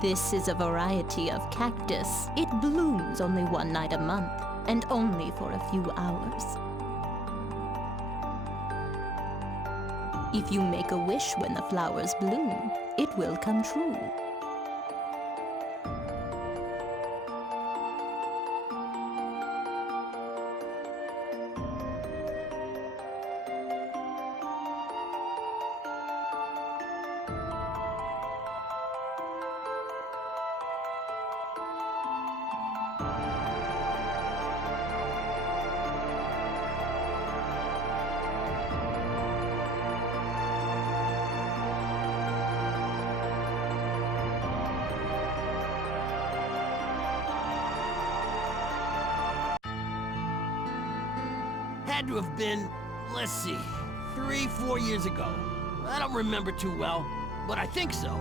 This is a variety of cactus. It blooms only one night a month, and only for a few hours. If you make a wish when the flowers bloom, it will come true. Had to have been, let's see, 3-4 years ago. I don't remember too well, but I think so.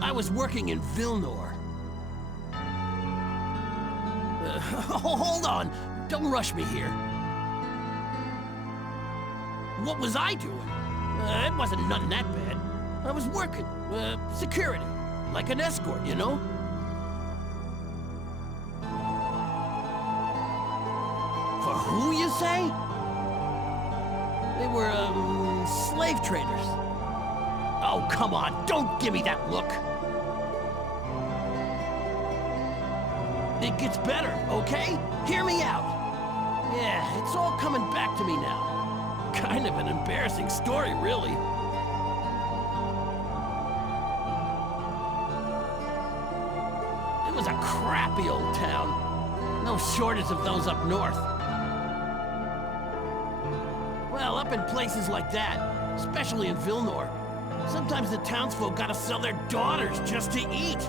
I was working in Vilnor. Hold on, don't rush me here. What was I doing? It wasn't nothing that bad. I was working, security, like an escort, you know? For who, you say? They were, slave traders. Oh, come on, don't give me that look. It gets better, okay? Hear me out. Yeah, it's all coming back to me now. Kind of an embarrassing story, really. It was a crappy old town. No shortage of those up north. Well, up in places like that, especially in Vilnor, sometimes the townsfolk gotta sell their daughters just to eat.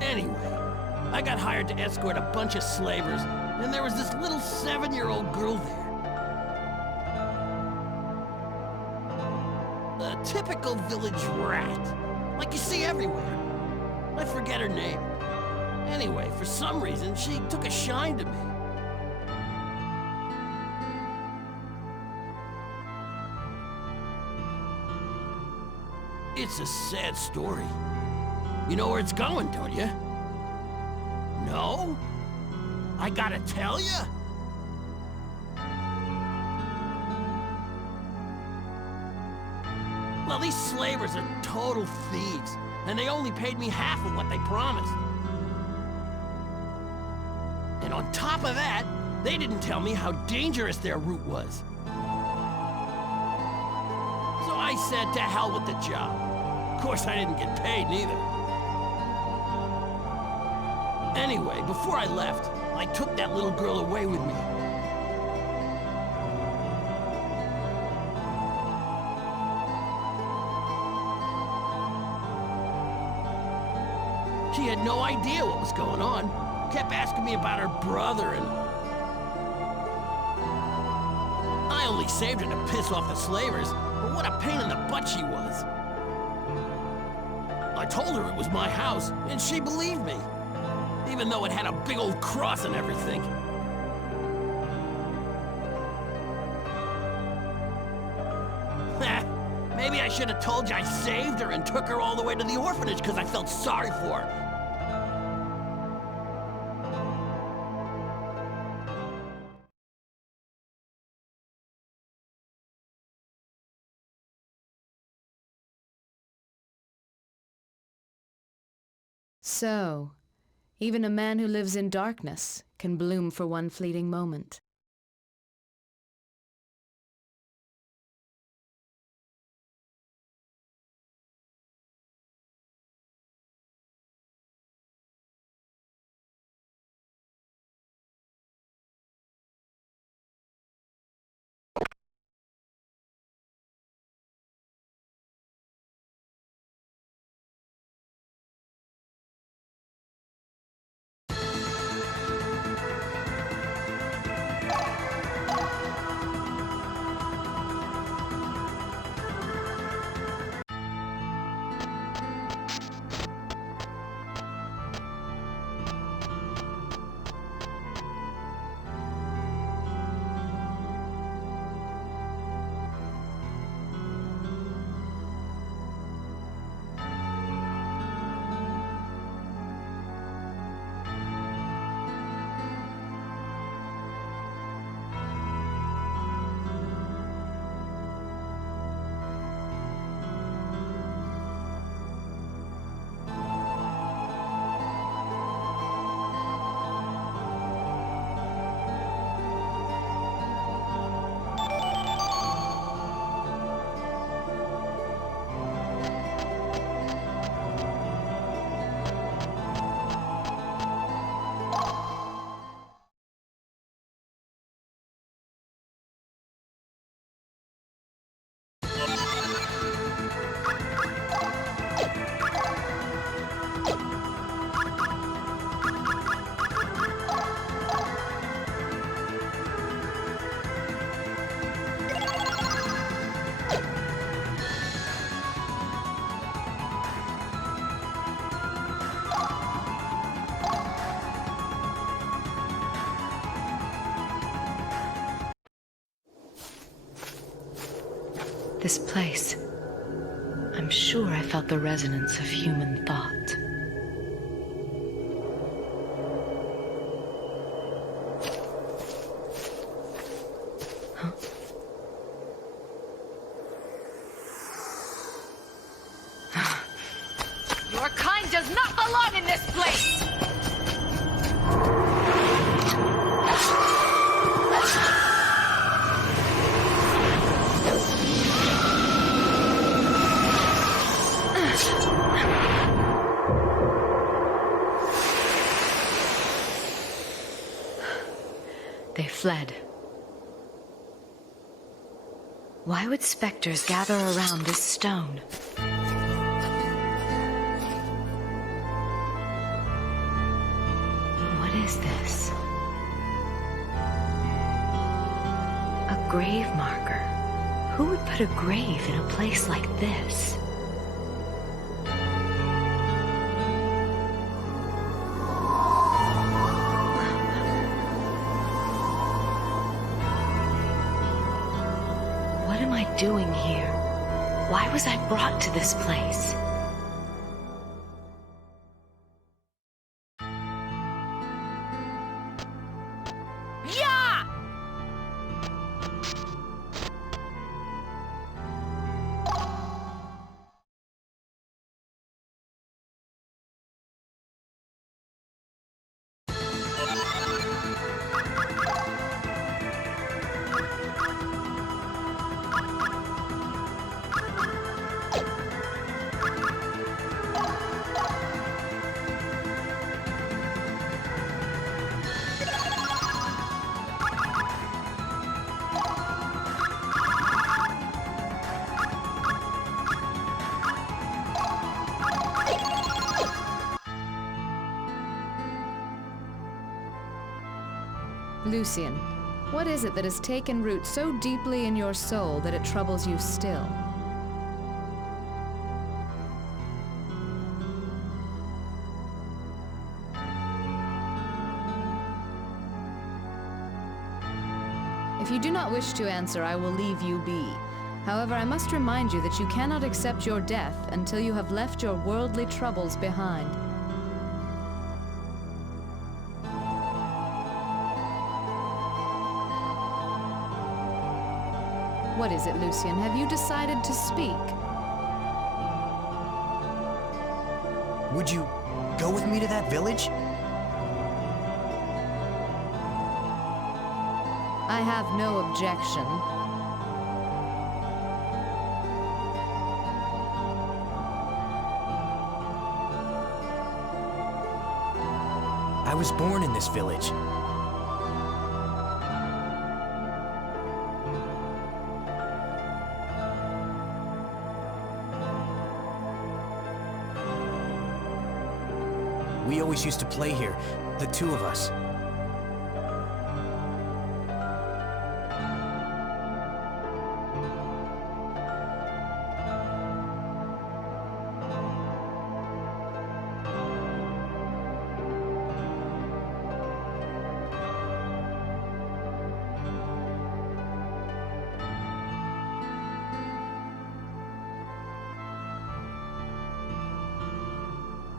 Anyway, I got hired to escort a bunch of slavers, and there was this little 7-year-old girl there. A typical village rat, like you see everywhere. I forget her name. Anyway, for some reason, she took a shine to me. It's a sad story. You know where it's going, don't you? No? I gotta tell you? Well, these slavers are total thieves, and they only paid me half of what they promised. And on top of that, they didn't tell me how dangerous their route was. So I said to hell with the job. Of course, I didn't get paid neither. Anyway, before I left, I took that little girl away with me. She had no idea what was going on. Kept asking me about her brother, and I only saved her to piss off the slavers, but what a pain in the butt she was. I told her it was my house, and she believed me, even though it had a big old cross and everything. Maybe I should have told you I saved her and took her all the way to the orphanage because I felt sorry for her. So, even a man who lives in darkness can bloom for one fleeting moment. This place. I'm sure I felt the resonance of human thought. Huh? Your kind does not belong in this place! They fled. Why would specters gather around this stone? What is this? A grave marker. Who would put a grave in a place like this? What am I doing here? Why was I brought to this place? Lucian, what is it that has taken root so deeply in your soul that it troubles you still? If you do not wish to answer, I will leave you be. However, I must remind you that you cannot accept your death until you have left your worldly troubles behind. What is it, Lucian? Have you decided to speak? Would you go with me to that village? I have no objection. I was born in this village. We always used to play here, the two of us.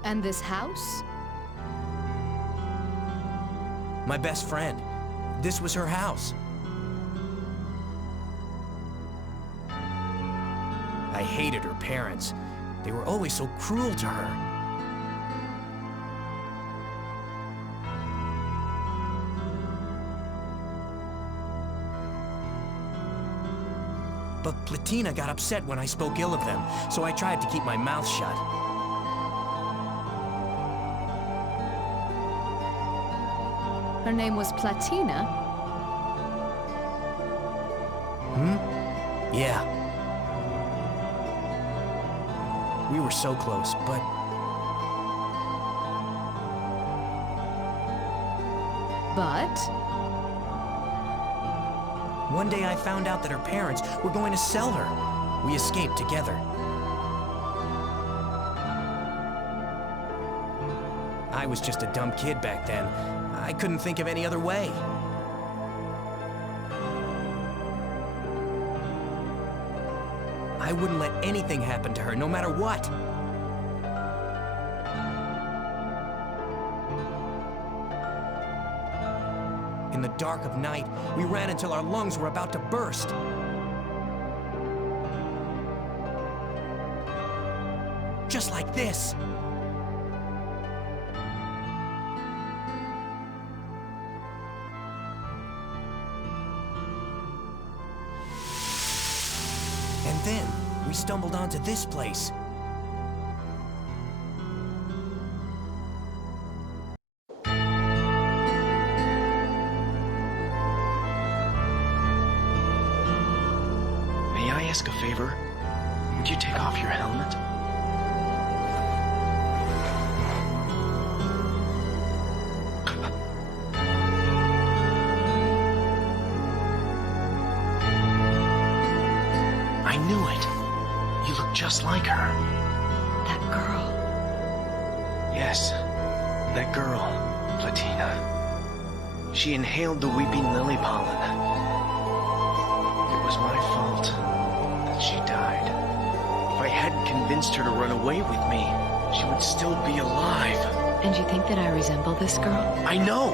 And this house? My best friend. This was her house. I hated her parents. They were always so cruel to her. But Platina got upset when I spoke ill of them, so I tried to keep my mouth shut. Her name was Platina? Yeah. We were so close, but... But? One day I found out that her parents were going to sell her. We escaped together. I was just a dumb kid back then. I couldn't think of any other way. I wouldn't let anything happen to her, no matter what. In the dark of night, we ran until our lungs were about to burst. Just like this. And then, we stumbled onto this place. May I ask a favor? Would you take off your helmet? I knew it. You look just like her. That girl. Yes, that girl, Platina. She inhaled the weeping lily pollen. It was my fault that she died. If I hadn't convinced her to run away with me, she would still be alive. And you think that I resemble this girl? I know!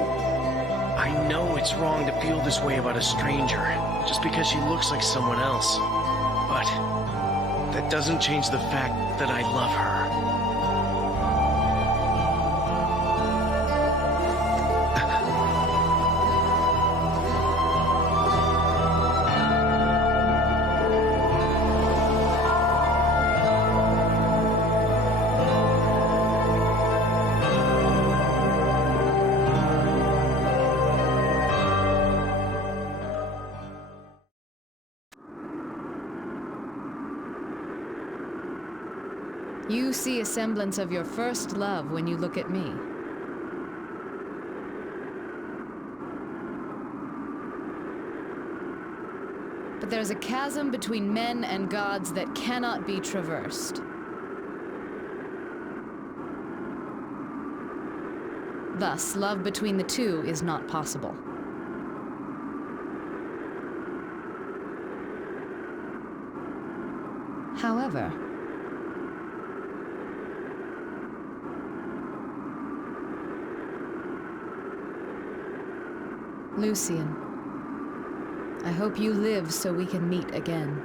I know it's wrong to feel this way about a stranger, just because she looks like someone else. But that doesn't change the fact that I love her. You see a semblance of your first love when you look at me. But there's a chasm between men and gods that cannot be traversed. Thus, love between the two is not possible. However, Lucian, I hope you live so we can meet again.